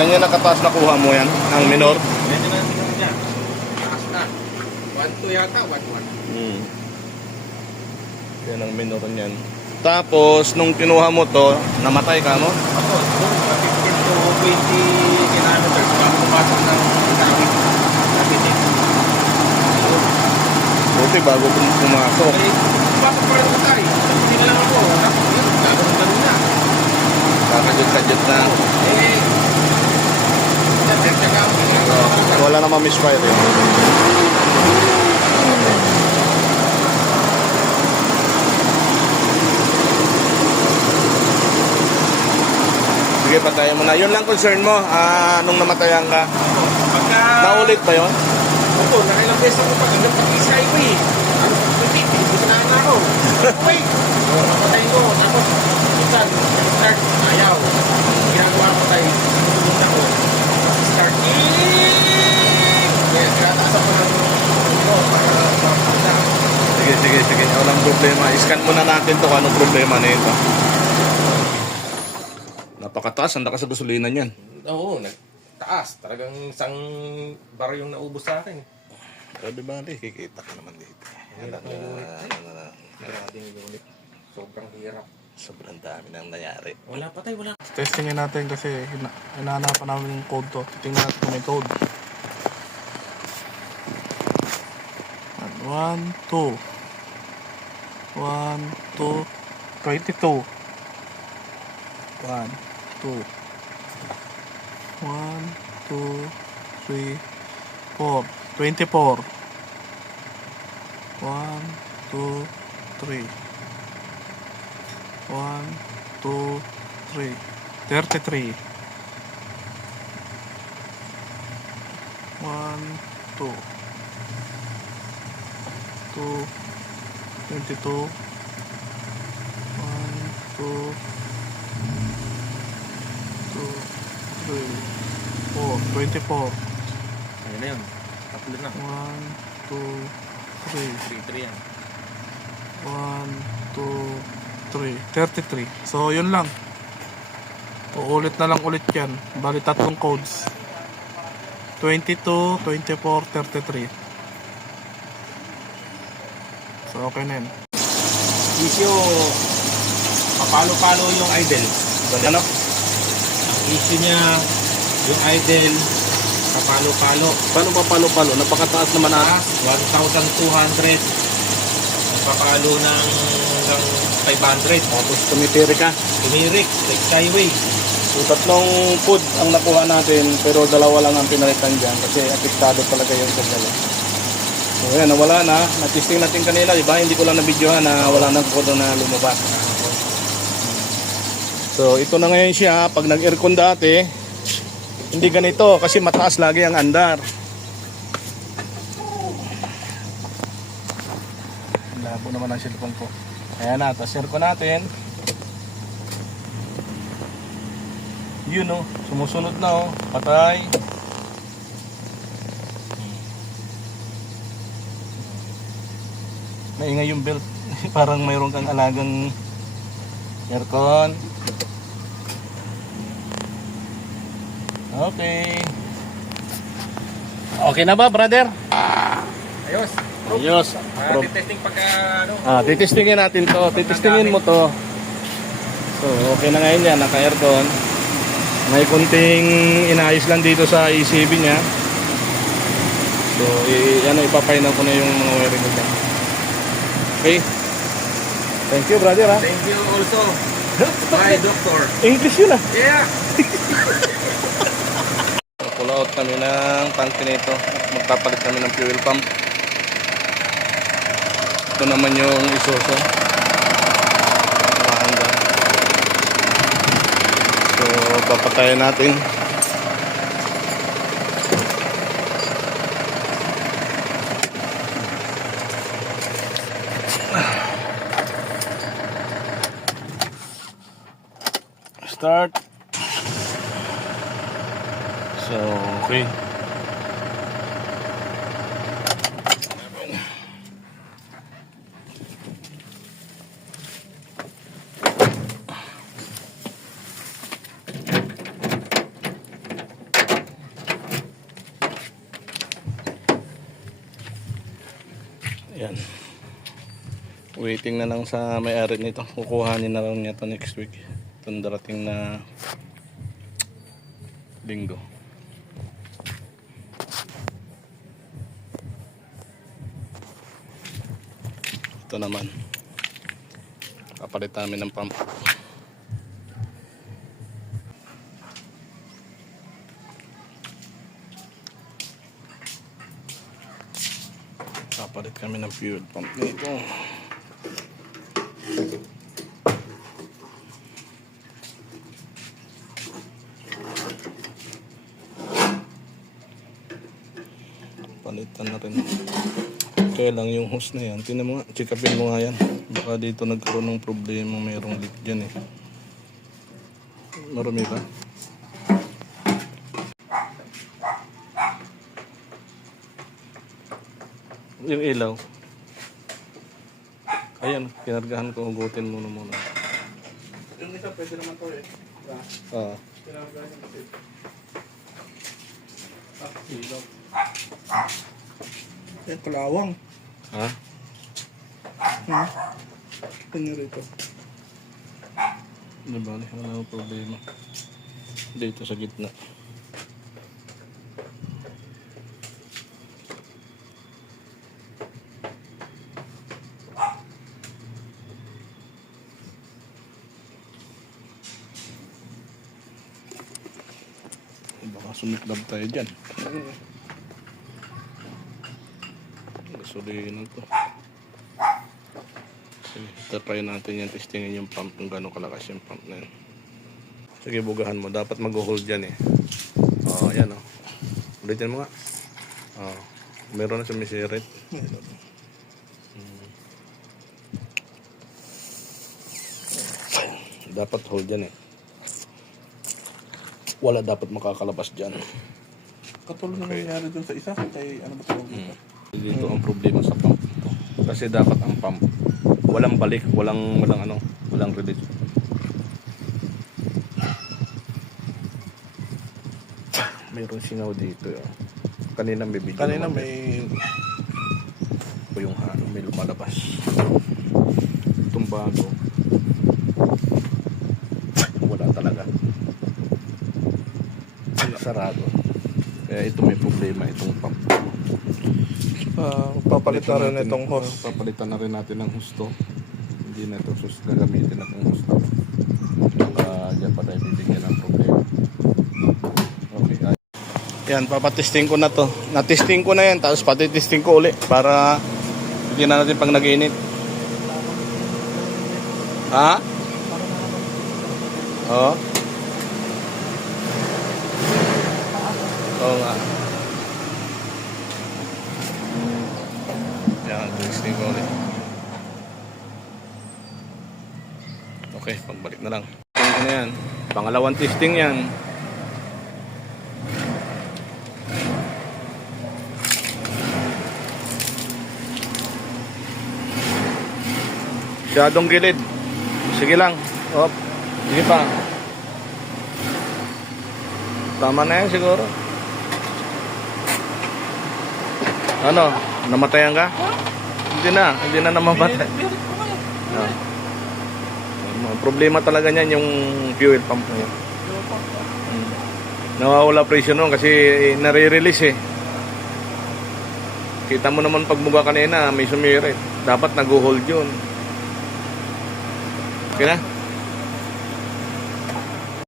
Ganyan nakataas na kuha mo yan, ang minor. Medyo na minor niya. Taas na. 1-2 yata, 1-1. Yan ang minor niyan. Tapos, nung kinuha mo to, namatay ka mo? Ako, 15 to 20 kilometers bago pumasok ng tawid. Nabitin. Buti bago pumasok. Eh, pumasok pa rin ako tayo. Hindi na lang ako. Tapos yun, gano'n na. Kakajut-kajut na. Eh, check out. Wala namang misfire eh. Sige, patayin mo na. Yun lang concern mo, nung namatayan ka. Pagka... Naulit ba yun? Opo, nakailang beses ako pag hanggang pag-isa highway. Ano, hindi na ako. Wait! Napatay ko. Tapos, minsan, start, ayaw. Ginagawa ko tayo, tutulong ako. Start, yes, tinataasan ko ng para mapagda. Sige. Walang problema. Iscan muna natin to kung anong problema nito. Napakataas. Ang lakas sa gasolina niyan. Oo, nagtaas. Talagang isang bar yung naubos sa akin. Pero di ba, kikita ka naman dito. Hirap ng unit. Grabe yung unit. Sobrang hirap. Sobrang dami nang nangyari. Wala patay, wala. Testingin natin kasi hinahanapan namin yung code to. Titingnan natin kung may code. 1, 2 1, 2 22 1, 2 1, 2 3 4 24 1, 2 3 1, 2 3 33 1, 2 2 22 1, 2 3 4 24 Ayun na yun. Tatlo na. 1, 2 3 3-3 yan. 1, 2, 3 33. So yun lang. Uulit na lang ulit yan. Bali tatlong codes. 22, 24, 33. So okay na yun. Issue, papalo-palo yung idle. Ano? Ang issue niya, yung idle, papalo-palo. Paano pa palo-palo? Napakataas naman natin. Taas, 1,200. Papalo ng hanggang 500. Tapos tumitiri ka. Tumirik, like skyway. So, tatlong food ang nakuha natin, pero dalawa lang ang pinalitan dyan kasi apektado talaga yung kagala. So, yan, nawala na. Natisting natin kanila, di ba? Hindi ko lang na-videohan na wala nang kodo na lumabas. So, ito na ngayon siya. Pag nag-aircon dati, hindi ganito kasi mataas lagi ang andar. Labo naman ang cellphone ko. Ayan na, tapos aircon natin. Yun o, sumusunod na o, patay. Maingay yung belt. Parang mayroon kang alagang aircon. Okay. Okay na ba, brother? Ayos. Ayos. Testing pagka ano. Titestingin natin to. Titestingin mo to. So, okay na ngayon yan. Naka-aircon. May kunting inayos lang dito sa ECB niya. So, ipapainaw ko na yung mga wiring ko. Okay. Thank you, brother. Ha? Thank you also. My doctor. English yun ah. Yeah. Pull out kami ng tanke nito. Magpapalit kami ng fuel pump. Ito naman yung isuso. Mahanda. So, papatayin natin. Start. So, okay. Yan. Waiting na lang sa may-ari nito. Kukuhanin na lang niya to next week. Itong darating na linggo. Ito naman. Kapalit namin ng pump. Kapalit kami ng fuel pump nito. Palitan na rin. Kaya lang yung hose na yan, tingnan mo nga, check upin mo nga yan. Baka dito nagkaroon ng problema, mayroong leak dyan eh. Marami ba? Yung ilaw. Ayan, kinargahan ko, hugutin muna. Yung isa pwede naman to eh. Ah, Kinargahan yung kasi. Ilaw. Yan, kalawang. ha? Tingnan rito. Di ba? Wala akong problema. Dito sa gitna. Baka sumiklab tayo dyan. Gasolina to. Sige, try natin yan. Testingin yung pump kung gano'ng kalakas yung pump na yun. Sige, bugahan mo. Dapat mag-hold dyan eh. Ayan o. Ulitin mo nga. Meron na sumisirit. Dapat hold dyan eh. Wala dapat makakalabas dyan. Katulad na nangyari dun sa isa. Kay ano ba tawag dito? Dito ang problema sa pump. Kasi dapat ang pump walang balik, walang release. Mayroon singaw dito. Kanina may video. Kanina may... O yung may lumalabas. Itong bago. Wala talaga. Sarado. Kaya ito may problema itong pump. Papalitan rin itong hose. Papalitan na rin natin ng husto. Hindi na ito gagamitin natin husto. Diyan pa tayo bibigyan ng problema. Okay. Yan, papatesting ko na to. Natesting ko na yan, tapos patitesting ko uli para hindi na natin pag nag-init. Ha? Oo. Oo nga. Yan, testing ko ulit. Okay, pagbalik na lang. Testing ko na yan. Pangalawang testing yan. Masyadong gilid. Sige lang. Op. Sige pa. Tama na yan siguro. Ano? Namatayan ka? Hindi na namamatay. Problema talaga niyan yung fuel pump na yun. Nawawala presyo nun kasi nare-release eh. Kita mo naman pagbuga kanina, may sumirit. Dapat nag-hold yun. Okay na?